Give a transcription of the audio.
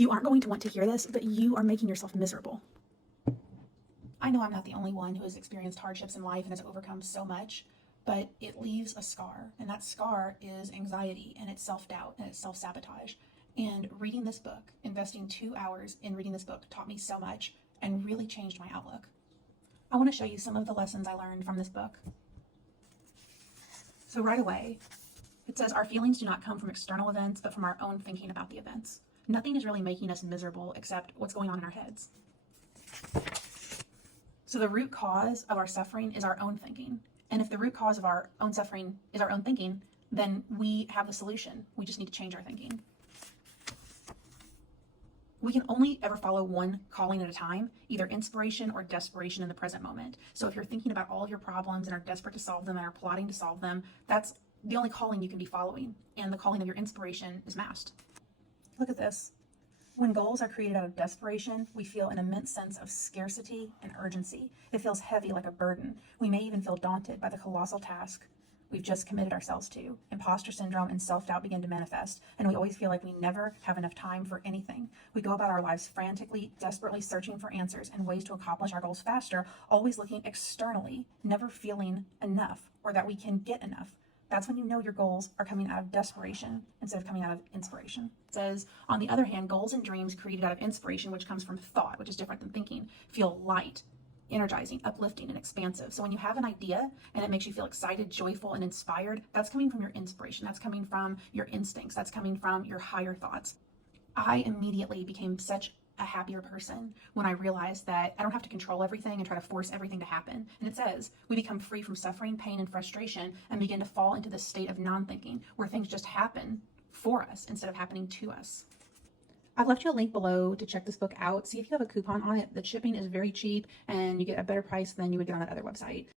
You aren't going to want to hear this, but you are making yourself miserable. I know I'm not the only one who has experienced hardships in life and has overcome so much, but it leaves a scar, and that scar is anxiety, and it's self-doubt, and it's self-sabotage. And reading this book, investing 2 hours in reading this book, taught me so much and really changed my outlook. I want to show you some of the lessons I learned from this book. So right away, it says our feelings do not come from external events, but from our own thinking about the events. Nothing is really making us miserable except what's going on in our heads. So the root cause of our suffering is our own thinking. And if the root cause of our own suffering is our own thinking, then we have the solution. We just need to change our thinking. We can only ever follow one calling at a time, either inspiration or desperation in the present moment. So if you're thinking about all of your problems and are desperate to solve them and are plotting to solve them, that's the only calling you can be following. And the calling of your inspiration is masked. Look at this. When goals are created out of desperation, we feel an immense sense of scarcity and urgency. It feels heavy like a burden. We may even feel daunted by the colossal task we've just committed ourselves to. Imposter syndrome and self-doubt begin to manifest, and we always feel like we never have enough time for anything. We go about our lives frantically, desperately searching for answers and ways to accomplish our goals faster, always looking externally, never feeling enough or that we can get enough. That's when you know your goals are coming out of desperation instead of coming out of inspiration. It says, on the other hand, goals and dreams created out of inspiration, which comes from thought, which is different than thinking, feel light, energizing, uplifting, and expansive. So when you have an idea and it makes you feel excited, joyful, and inspired, that's coming from your inspiration. That's coming from your instincts. That's coming from your higher thoughts. I immediately became such a happier person when I realized that I don't have to control everything and try to force everything to happen. And it says we become free from suffering, pain, and frustration and begin to fall into this state of non-thinking where things just happen for us instead of happening to us. I've left you a link below to check this book out. See if you have a coupon on it. The shipping is very cheap and you get a better price than you would get on that other website.